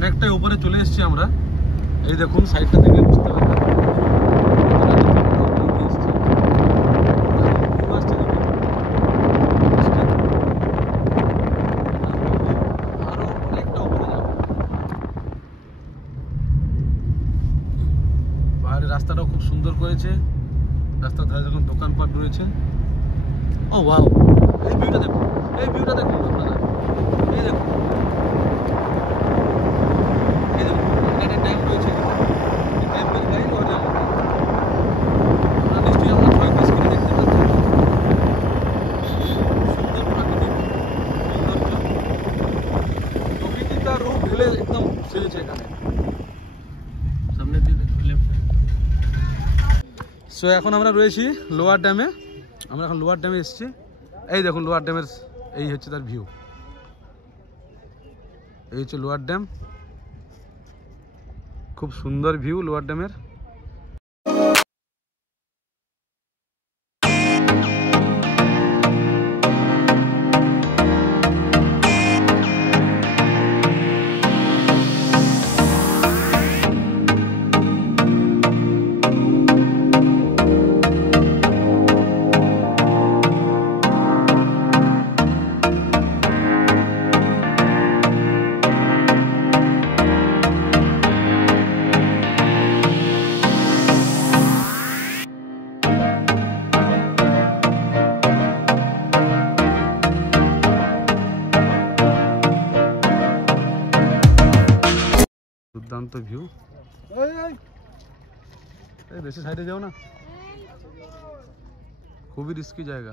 অনেকটাই উপরে চলে এসেছি আমরা। এই দেখুন সাইডটা থেকে বুঝতে পারবেন আরো অনেকটা উপরে যাব। পাহাড়ের রাস্তাটাও খুব সুন্দর করেছে। রাস্তার ধারে দেখুন দোকানপাট রয়েছে। ও ওয়াও, এই ভিউটা দেখুন, এই ভিউটা দেখুন আপনারা, এই দেখুন, এই দেখুন একটা ড্যাম রয়েছে। এই ড্যামের গায়ে ওরা নিশ্চয়ই আমরা 35 করে দেখতে পাচ্ছি। সুন্দর প্রাকৃতিক সৌন্দর্য, প্রকৃতি তার রূপ ঢেলে একদম ছেড়েছে এখানে। সামনের দিকে লেফট। সো এখন আমরা রয়েছি লোয়ার ড্যামে। আমরা এখন লোয়ার ড্যামে এসেছি। এই দেখুন লোয়ার ড্যামের এই হচ্ছে তার ভিউ। এই হচ্ছে লোয়ার ড্যাম, খুব সুন্দর ভিউ লোয়ার ড্যামের। দুর্দান্ত ভিউ। এই বেশি সাইডে যাও না, খুবই রিস্কি জায়গা।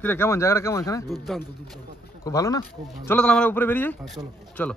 কিরে কেমন জায়গাটা, কেমন এখানে? দুর্দান্ত দুর্দান্ত, খুব ভালো না? চলো তাহলে আমরা উপরে বেরিয়ে যাই। চলো চলো।